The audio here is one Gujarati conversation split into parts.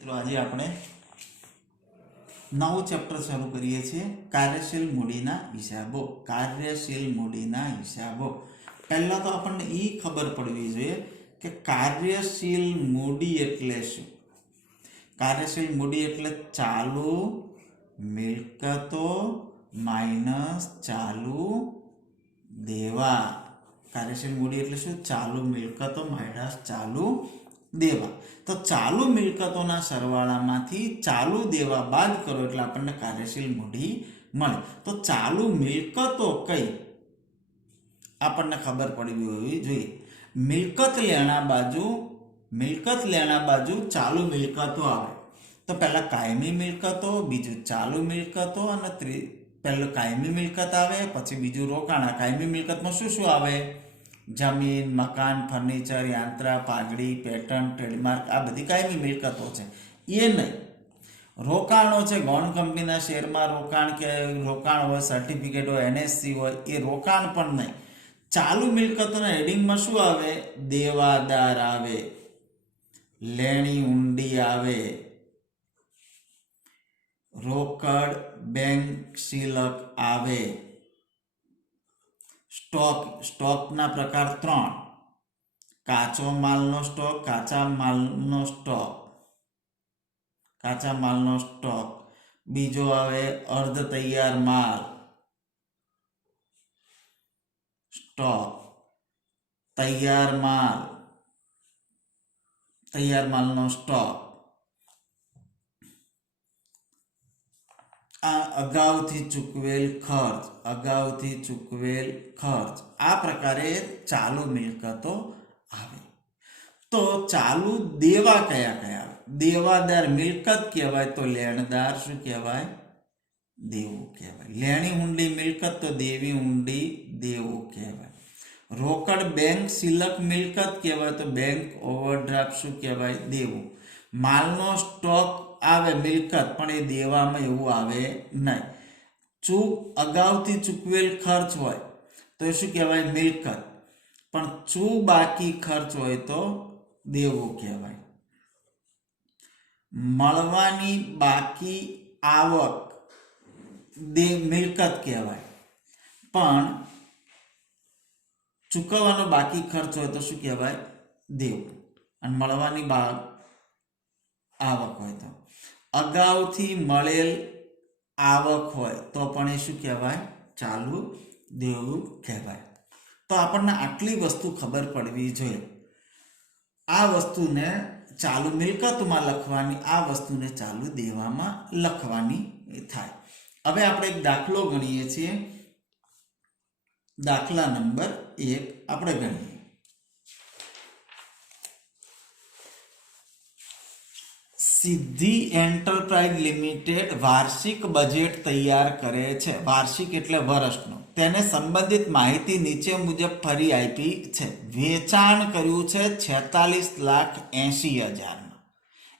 મિત્રો આજે આપણે નવું ચેપ્ટર શરૂ કરીએ છીએ કાર્યશીલ મૂડીના હિસાબો. કાર્યશીલ મૂડીના હિસાબો પહેલા તો આપણને એ ખબર પડવી જોઈએ કે કાર્યશીલ મૂડી એટલે શું. કાર્યશીલ મૂડી એટલે ચાલુ મિલકતો માઇનસ ચાલુ દેવા. કાર્યશીલ મૂડી એટલે શું? ચાલુ મિલકતો માઇનસ ચાલુ દેવા. તો ચાલુ મિલકતોના સરવાળામાંથી ચાલુ દેવા બાદ કરો એટલે આપણને કાર્યશીલ મૂડી મળે. તો ચાલુ મિલકતો કઈ આપણને ખબર પડવી હોવી જોઈએ. મિલકત લેણા બાજુ ચાલુ મિલકતો આવે. તો પહેલા કાયમી મિલકતો, બીજું ચાલુ મિલકતો અને પહેલું કાયમી મિલકત આવે, પછી બીજું રોકાણ. કાયમી મિલકતમાં શું શું આવે? જમીન, મકાન, ફર્નિચર, યંત્ર, પાઘડી, પેટર્ન, ટ્રેડમાર્ક, આ બધી કાયમી મિલકતો છે. એ નહીં, રોકાણો છે. ગૌણ કંપનીના શેરમાં રોકાણ કે રોકાણ હોય, સર્ટિફિકેટ હોય, એનએસસી હોય, એ રોકાણ પણ નહીં. ચાલુ મિલકતોના હેડિંગમાં શું આવે? દેવાદાર આવે, લેણી ઉંડી આવે, રોકડ બેંક શિલક આવે. સ્ટોકના પ્રકાર 3: કાચો માલનો સ્ટોક, કાચા માલનો સ્ટોક. બીજો આવે અર્ધ તૈયાર માલ સ્ટોક, તૈયાર માલનો સ્ટોક. આ અગાઉથી ચૂકવેલ ખર્ચ. આ પ્રકારે ચાલુ મિલકતો આવે. તો ચાલુ દેવા કયા કયા આવે? દેવાદાર મિલકત કહેવાય તો લેણદાર શું કહેવાય? દેવું કહેવાય. લેણી ઊંડી મિલકત તો દેવી ઊંડી દેવું કહેવાય. રોકડ બેંક શિલક મિલકત કહેવાય તો બેંક ઓવરડ્રાફ્ટ શું કહેવાય? દેવું. માલનો સ્ટોક આવે મિલકત, પણ એ દેવામાં એવું આવે નહીં. અગાઉથી ચૂકવેલ ખર્ચ હોય તો એ શું કહેવાય? મિલકત. પણ બાકી ખર્ચ હોય તો દેવું કહેવાય. મળવાની બાકી આવક મિલકત કહેવાય, પણ ચૂકવવાનો બાકી ખર્ચ હોય તો શું કહેવાય? દેવું. અને મળવાની આવક હોય તો અગાઉથી મળેલ આવક હોય તો પણ એ શું કહેવાય? ચાલુ દેવું કહેવાય. તો આપણને આટલી વસ્તુ ખબર પડવી જોઈએ. આ વસ્તુને ચાલુ મિલકતમાં લખવાની, આ વસ્તુને ચાલુ દેવામાં લખવાની થાય. હવે આપણે એક દાખલો ગણીએ છીએ. દાખલા નંબર 1 આપણે ગણીએ. સિદ્ધિ એન્ટરપ્રાઇઝ લિમિટેડ વાર્ષિક બજેટ તૈયાર કરે છે. વાર્ષિક એટલે વર્ષનું. તેને સંબંધિત માહિતી નીચે મુજબ ફરી આપી છે. વેચાણ કર્યું છે 46,80,000.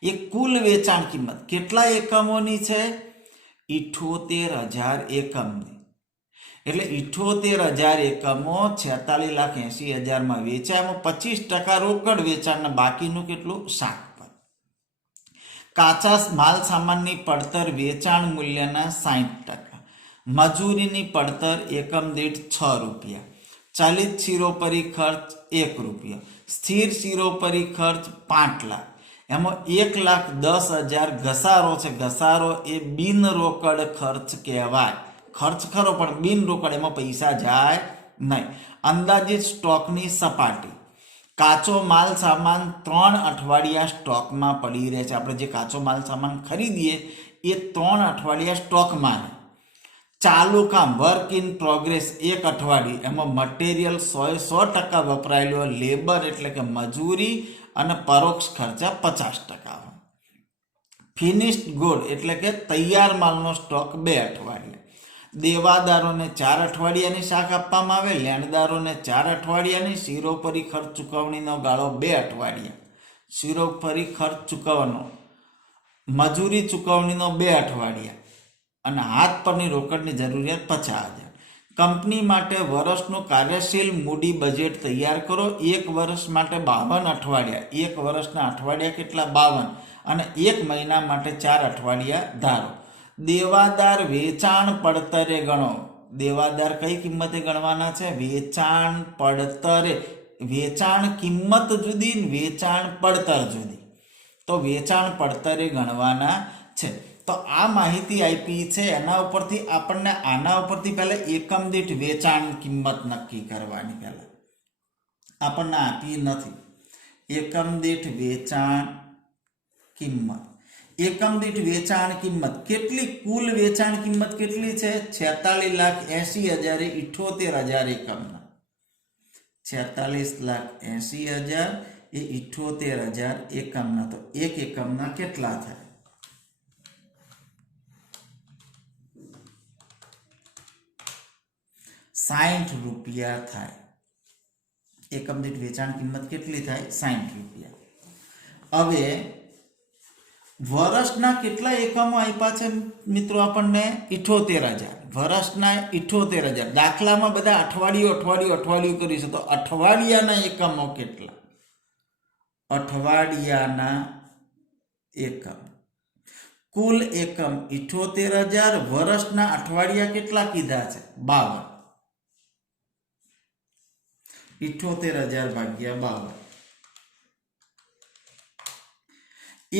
એ કુલ વેચાણ કિંમત કેટલા એકમોની છે? 78,000 એકમની. એટલે 78,000 એકમો 46,80,000 વેચાય. એમાં 25% રોકડ વેચાણના, બાકીનું કેટલું? 60%. કાચા માલ સામાનની પડતર વેચાણ મૂલ્યના 60%. મજૂરીની પડતર એકમ દીઠ 6 રૂપિયા. ચલિત શિરોપરી ખર્ચ 1 રૂપિયા. સ્થિર શિરોપરી ખર્ચ 5 લાખ. એમાં 1,10,000 ઘસારો છે. ઘસારો એ બિન રોકડ ખર્ચ કહેવાય. ખર્ચ ખરો પણ બિન રોકડ, એમાં પૈસા જાય નહીં. અંદાજિત સ્ટોકની સપાટી. કાચો માલ સામાન 3 અઠવાડિયા સ્ટોકમાં પડી રહે છે. આપણે જે કાચો માલ સામાન ખરીદીએ એ 3 અઠવાડિયા સ્ટોકમાં. ચાલુ કામ વર્ક ઇન પ્રોગ્રેસ 1 અઠવાડિયું. એમાં મટીરિયલ 100% વપરાયેલો. લેબર એટલે કે મજૂરી અને પરોક્ષ ખર્ચા 50%. ફિનિશ્ડ ગુડ એટલે કે તૈયાર માલનો સ્ટોક 2 અઠવાડિયા. દેવાદારોને 4 અઠવાડિયાની શાખ આપવામાં આવે. લેણદારોને 4 અઠવાડિયાની. શિરોપરી ખર્ચ ચૂકવણીનો ગાળો 2 અઠવાડિયા. શિરોપરી ખર્ચ ચૂકવવાનો, મજૂરી ચૂકવણીનો 2 અઠવાડિયા અને હાથ પરની રોકડની જરૂરિયાત 50,000. કંપની માટે વર્ષનું કાર્યશીલ મૂડી બજેટ તૈયાર કરો. એક વર્ષ માટે 52 અઠવાડિયા, એક વર્ષના અઠવાડિયા કેટલા? 52, અને એક મહિના માટે 4 અઠવાડિયા ધારો. દેવાદાર વેચાણ પડતરે ગણો. દેવાદાર કઈ કિંમતે ગણવાના છે? વેચાણ પડતરે. વેચાણ કિંમત જુદી ને વેચાણ પડતર જુદી, તો વેચાણ પડતરે ગણવાના છે. તો આ માહિતી આપી છે, એના ઉપરથી આપણને આના ઉપરથી પહેલા એકમ દીઠ વેચાણ કિંમત નક્કી કરવાની પહેલા આપણને આપી નથી. એકમ દીઠ વેચાણ કિંમત. એકમ દીઠ વેચાણ કિંમત કેટલી? કુલ વેચાણ કિંમત કેટલી છે? 46,80,000 એ 78,000 એકમના. 46,80,000 એ 78,000 એકમના. તો એક એકમના કેટલા થાય? 60 રૂપિયા થાય. એકમ દીઠ વેચાણ કિંમત કેટલી થાય? 60 રૂપિયા. હવે વર્ષના કેટલા એકમો આપ્યા છે મિત્રો? આપણને 78,000. વર્ષના 78,000. દાખલામાં બધા અઠવાડિયું કરીશું, તો અઠવાડિયાના એકમો કેટલા? અઠવાડિયાના એકમ. કુલ એકમ 78,000. વર્ષના અઠવાડિયા કેટલા કીધા છે? 52. 78,000 ભાગ્યા 52.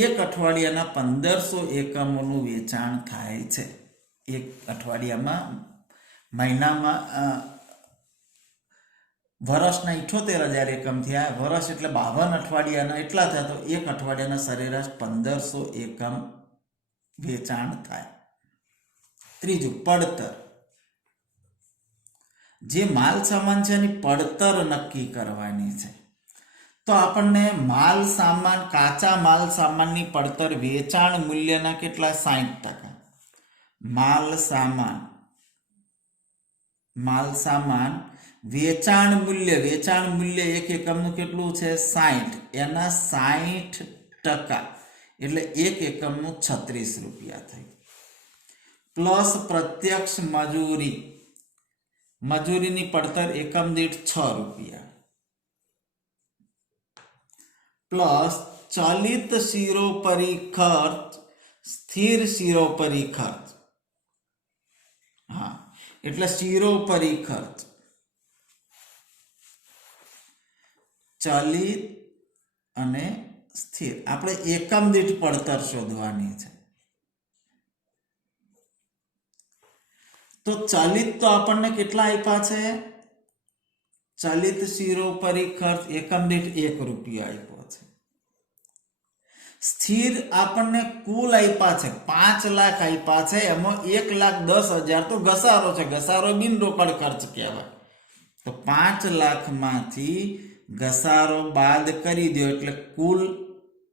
એક અઠવાડિયાના 1500 એકમોનું વેચાણ થાય છે. એક અઠવાડિયામાં, મહિનામાં, વર્ષના 78,000 એકમ થયા. વર્ષ એટલે 52 અઠવાડિયાના એટલા થયા, તો એક અઠવાડિયાના સરેરાશ 1500 એકમ વેચાણ થાય. ત્રીજું, પડતર. જે માલ સામાન છે એની પડતર નક્કી કરવાની છે. તો આપણને માલ સામાન, કાચા માલ સામાનની પડતર વેચાણ મૂલ્યના કેટલા? 60%. માલ સામાન વેચાણ મૂલ્ય એક એકમનું કેટલું છે? 60. એના 60%, એટલે એક એકમનું 36 રૂપિયા થઈ. પ્લસ પ્રત્યક્ષ મજૂરીની પડતર એકમ દીઠ 6 રૂપિયા. પ્લસ ચલિત શિરોપરી ખર્ચ, સ્થિર શિરોપરી ખર્ચ. હા, એટલે શિરોપરી ખર્ચ, ચલિત અને સ્થિર. આપણે એકમ દીઠ પડતર શોધવાની છે. તો ચલિત તો આપણને કેટલા આપ્યા છે? ચલિત શિરોપરી ખર્ચ એકમ દીઠ 1 રૂપિયો આપ્યો છે. સ્થિર આપણને કુલ આપ્યા છે 5 લાખ આપ્યા છે. એમાં 1,10,000 તો ઘસારો છે. ઘસારો બિન રોકડ ખર્ચ કહેવાય. તો 5 લાખમાંથી ઘસારો બાદ કરી દો એટલે કુલ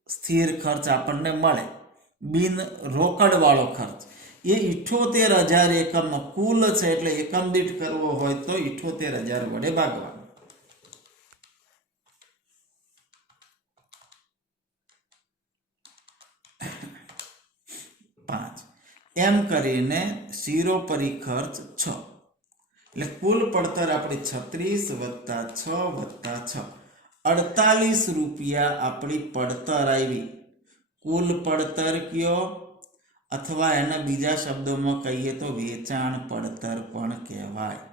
સ્થિર ખર્ચ આપણને મળે, બિન રોકડ વાળો ખર્ચ. એ 78,000 એકમનો કુલ છે, એટલે એકમ દીઠ કરવો હોય તો 78,000 વડે ભાગવાનો. 5 એમ કરીને શિરોપરી ખર્ચ 6, એટલે કુલ પડતર આપણી 36 વત્તા 6 વત્તા 6, 48 રૂપિયા આપણી પડતર આવી. કુલ પડતર કયો, અથવા એના બીજા શબ્દોમાં કહીએ તો વેચાણ પડતર પણ કહેવાય.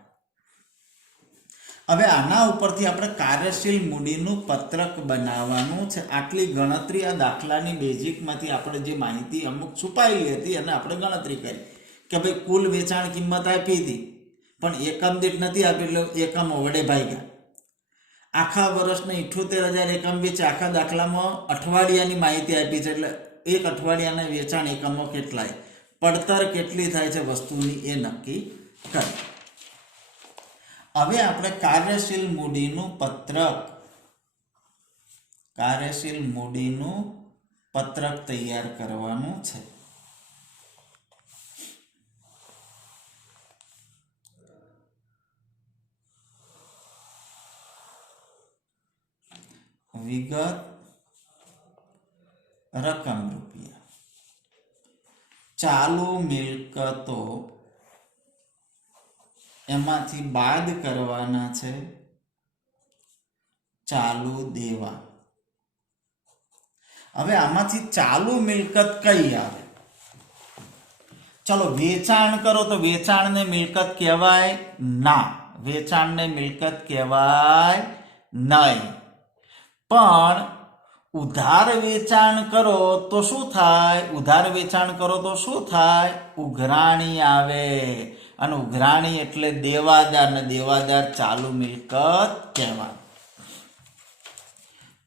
હવે આના ઉપરથી આપણે કાર્યશીલ મૂડીનું પત્રક બનાવવાનું છે. આટલી ગણતરી આ દાખલાની બેઝિકમાંથી આપણે જે માહિતી અમુક છુપાયેલી હતી અને આપણે ગણતરી કરી કે ભાઈ કુલ વેચાણ કિંમત આપી હતી પણ એકમ દીઠ નથી આપી, એટલે એકમો વડે ભાગ્યા. આખા વર્ષને 78,000 એકમ વેચે. આખા દાખલામાં અઠવાડિયાની માહિતી આપી છે, એટલે એક અઠવાડિયાના વેચાણ એકમો કેટલાય, પડતર કેટલી થાય છે વસ્તુની, એ નક્કી કરે. હવે આપણે કાર્યશીલ મૂડીનું પત્રક તૈયાર કરવાનું છે. વિગત રકમ રૂપિયા. ચાલુ મિલકતો एमांथी बाद करवाना छे चालू देवा। हवे आमांथी चालू मिलकत कई आवे? चलो वेचाण करो तो वेचाण ने मिलकत कहेवाय ना, वेचाण ने मिलकत कहेवाय नहीं। पण उधार वेचाण करो तो शुं थाय? उधार वेचाण करो तो शुं थाय? उघराणी आवे अने उघराणी एटले देवादार ने देवादार चालू मिलकत कहेवाय।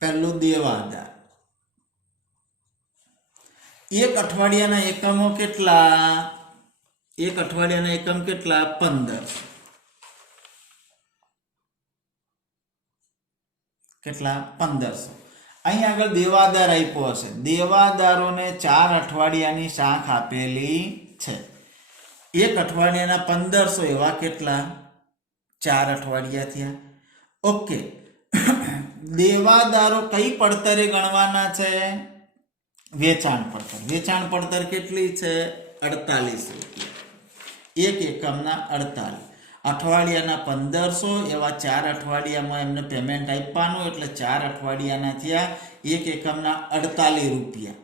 पहेलुं देवादार। एक अठवाडियाना एकमो केटला? एक अठवाडियाना एकम केटला? 1500। કેટલા? 1500। અહીં આગળ દેવાદાર આપ્યો હશે, દેવાદારોને 4 અઠવાડિયાની શાખ આપેલી છે। એક અઠવાડિયાના 1500 એવા કેટલા? 4 અઠવાડિયા થયા। ઓકે, દેવાદારો કઈ પડતરે ગણવાના છે? વેચાણ પડતર। વેચાણ પડતર કેટલી છે? 48 રૂપિયા। એક એકમના 48। અઠવાડિયાના 1500 એવા 4 અઠવાડિયામાં એમને પેમેન્ટ આપવાનું એટલે 4 અઠવાડિયાના થયા એક એકમના 48 રૂપિયા।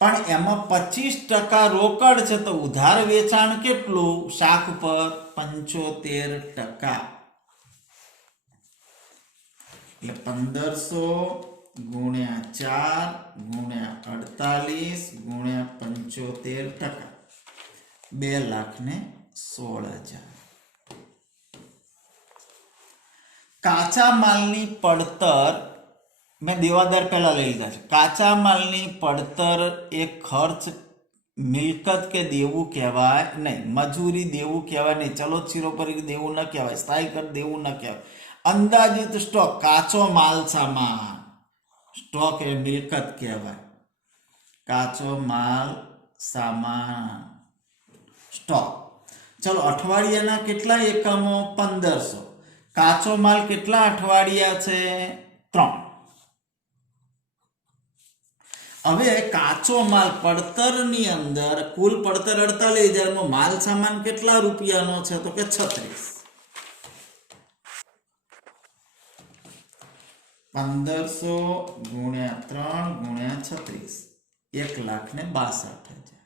પણ એમાં 25% રોકડ છે તો ઉધાર વેચાણ કેટલું? શાખ પર 75%। એટલે 1500 ગુણ્યા 4 ગુણ્યા 48 ગુણ્યા 75%, 2,16,000। કાચા માલની પડતર મેં દેવાદાર પહેલા લઈ લીધા છે। કાચા માલની પડતર એ ખર્ચ મિલકત કે દેવું કહેવાય નહીં, મજૂરી દેવું કહેવાય નહીં, ચલો ચિરોપરી દેવું ન કહેવાય, સ્થાયી કર દેવું ન કહેવાય। અંદાજિત સ્ટોક કાચો માલ સામાન, સ્ટોક એ મિલકત કહેવાય। કાચો માલ સામાન સ્ટોક। ચલો અઠવાડિયાના કેટલા એકમો? 1500। કાચો માલ કેટલા અઠવાડિયા છે? 3। હવે કાચો માલ પડતરની અંદર કુલ પડતર 48,000 માં માલ સામાન કેટલા રૂપિયાનો છે? તો કે 36। 1500 ગુણ્યા 3 ગુણ્યા 36, 1,62,000।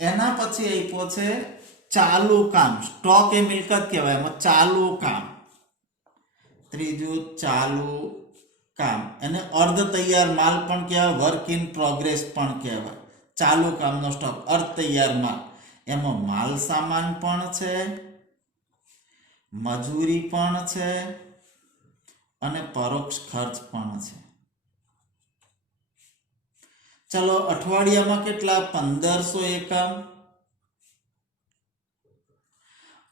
એના પછી આપ્યો છે ચાલુ કામ। સ્ટોક એ મિલકત કહેવાય, એમાં ચાલુ કામ। ત્રીજું ચાલુ કામ, એને અર્ધ તૈયાર માલ પણ કહેવાય, વર્ક ઇન પ્રોગ્રેસ પણ કહેવાય। ચાલુ કામનો સ્ટોક અર્ધ તૈયાર માલ, એમાં માલ સામાન પણ છે, મજૂરી પણ છે અને પરોક્ષ ખર્ચ પણ છે। चलो अठवाडियामां केटला? 1500 एकम।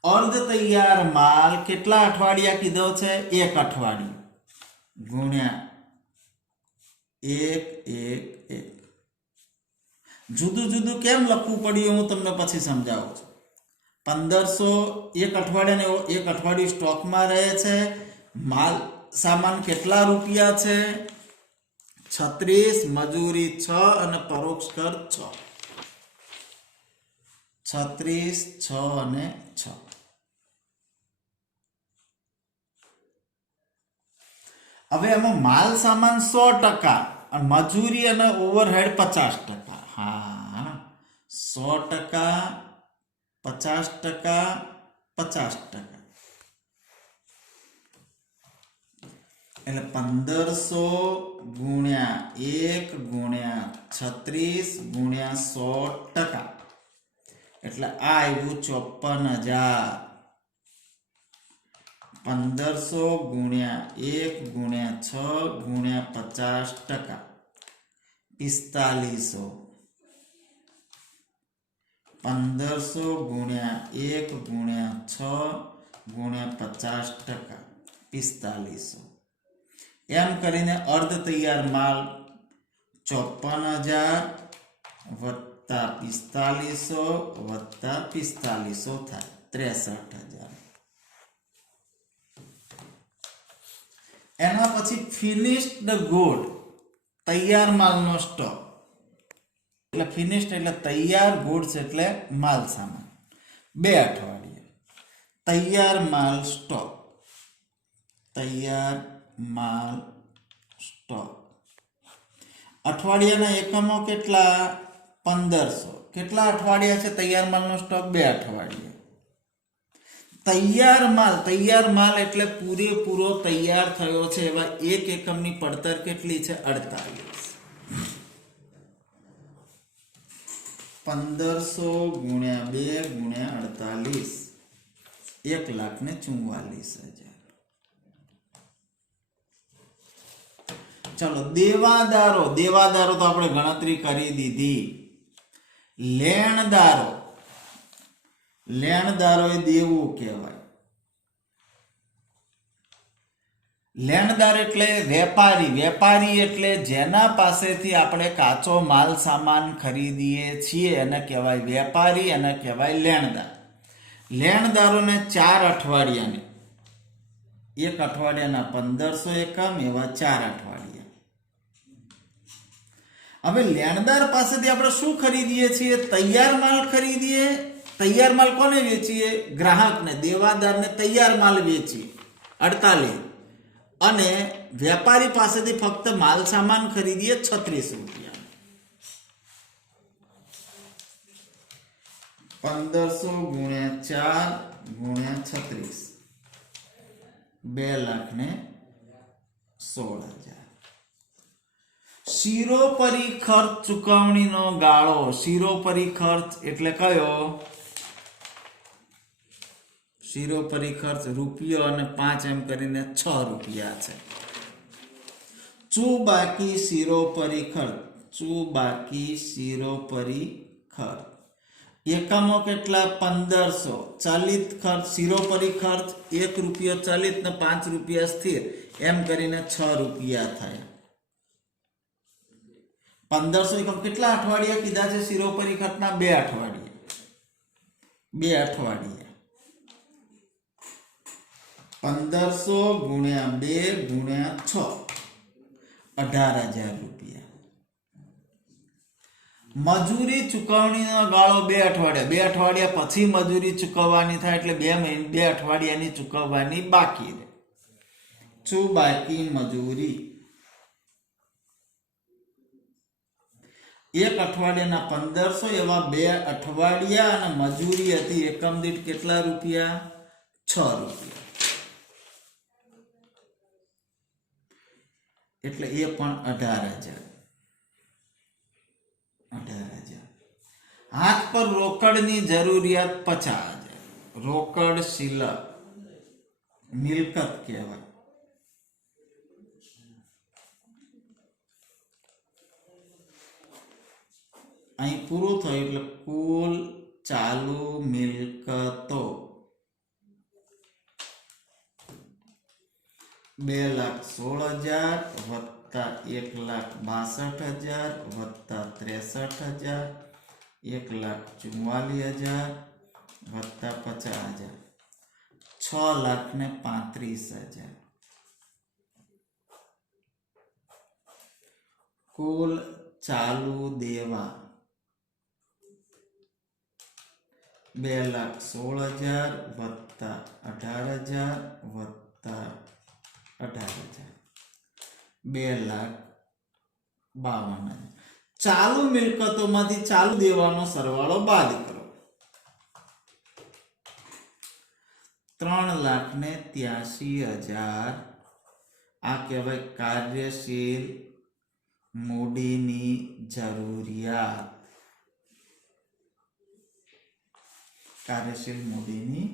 अर्ध तैयार माल केटला अठवाडिया कीधो छे? एक अठवाडियुं गुण्या 1 1 1। जुदुं जुदुं केम लखवुं पड्युं हुं तमने पछी समजावुं छुं। 1500 एक अठवाडियाने एक अठवाडियुं स्टॉकमां रहे छे, माल सामान केटला रूपिया छे? 36, मजूरी 6 અને પરોક્ષ ખર્ચ 6। 36, 6 અને 6। હવે એમાં માલ સામાન 100% અને મજૂરી અને ઓવરહેડ 50%। હા, 100%, 50%, 50%। એટલે 1500 ગુણ્યા 1 ગુણ્યા 36 ગુણ્યા 100%, એટલે આ આવ્યું 54,000। 1500 ગુણ્યા 1 ગુણ્યા 6 ગુણ્યા 50%, 4500। 1500 ગુણ્યા 1 ગુણ્યા 6 ગુણ્યા 50%, 4500। एम करीने अर्ध तैयार माल 54,000 वत्ता 4500 वत्ता 4500 थाय 63,000। એના પછી ફિનિશ્ડ ગુડ, તૈયાર માલનો સ્ટોક. એટલે ફિનિશ્ડ એટલે તૈયાર, ગુડ્સ એટલે માલ સામાન. 2 અઠવાડિયા. તૈયાર માલ સ્ટોક, તૈયાર માલ સ્ટોક. અઠવાડિયાના એકમો કેટલા? 1500. કેટલા અઠવાડિયા છે તૈયાર માલનો સ્ટોક? 2 અઠવાડિયા. તૈયાર માલ એટલે પૂરેપૂરો તૈયાર થયો છે એવા એક એકમની પડતર કેટલી છે? 48. 1500 ગુણ્યા 2 ગુણ્યા 48, 1,44,000. ચલો દેવાદારો તો આપણે ગણતરી કરી દીધી. લેણદારો એ દેવું કહેવાય. લેણદાર એટલે વેપારી એટલે જેના પાસેથી આપણે કાચો માલ સામાન ખરીદીએ છીએ એને કહેવાય વેપારી, અને કહેવાય લેણદાર. લેણદારોને 4 અઠવાડિયાને, 1 અઠવાડિયાના 1500 એકમ, એવા 4 અઠવાડિયા. હવે લેણદાર પાસેથી આપણે શું ખરીદીએ છીએ? તૈયાર માલ ખરીદીએ. તૈયાર માલ કોને વેચીએ? ગ્રાહકને. દેવાદારને તૈયાર માલ વેચીએ 48. અને વેપારી પાસેથી ફક્ત માલ સામાન ખરીદીએ 36 રૂપિયા. 1500 ગુણ્યા 4 ગુણ્યા 36, 2,16,000. શિરોપરી ખર્ચ ચૂકવણીનો ગાળો. શિરોપરી ખર્ચ એટલે કયો? શિરોપરી ખર્ચ રૂપિયો અને 5 એમ કરીને 6 રૂપિયા છે. ચુબાકી શિરોપરી ખર્ચ એકમો કેટલા? 1500. ચલિત ખર્ચ શિરોપરી ખર્ચ 1 રૂપિયો ચલિત ને 5 રૂપિયા સ્થિર, એમ કરીને 6 રૂપિયા થાય. 1500 એકમ કેટલા અઠવાડિયા કીધા છે શિરોપરી ખર્ચના? 2 અઠવાડિયા. 2 અઠવાડિયા. 1500 ગુણ્યા 2 ગુણ્યા 6, 18,000 રૂપિયા. મજૂરી ચૂકવણીનો ગાળો 2 અઠવાડિયા. 2 અઠવાડિયા પછી મજૂરી ચૂકવવાની થાય એટલે 2 અઠવાડિયાની ચૂકવવાની બાકી રહે. બાકી મજૂરી 1 અઠવાડિયાના 1500, એવા 2 અઠવાડિયા, અને મજૂરી હતી એકમ દીઠ કેટલા રૂપિયા? 6 રૂપિયા. એટલે એ પણ 18,000. હાથ પર રોકડની જરૂરિયાત 50,000. રોકડ શિલક મિલકત કહેવાય. અહીં પૂરું થયું એટલે કુલ ચાલુ મિલકતો 2,16,000 વત્તા 1,62,000 વત્તા 63,000, 1,44,000 વત્તા 50,000, 6,35,000. કુલ ચાલુ દેવા 2,16,000 વત્તા 18,000 વત્તા 18,000, 2,52,000. ચાલુ મિલકતોમાંથી ચાલુ દેવાનો સરવાળો બાદ કરો. 3,83,000 આ કહેવાય કાર્યશીલ મૂડીની જરૂરિયાત. કાર્યશીલ મૂડીની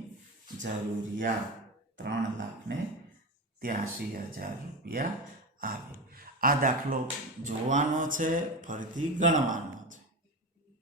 જરૂરિયાત 3,83,000 રૂપિયા આવે. આ દાખલો જોવાનો છે, ફરીથી ગણવાનો છે.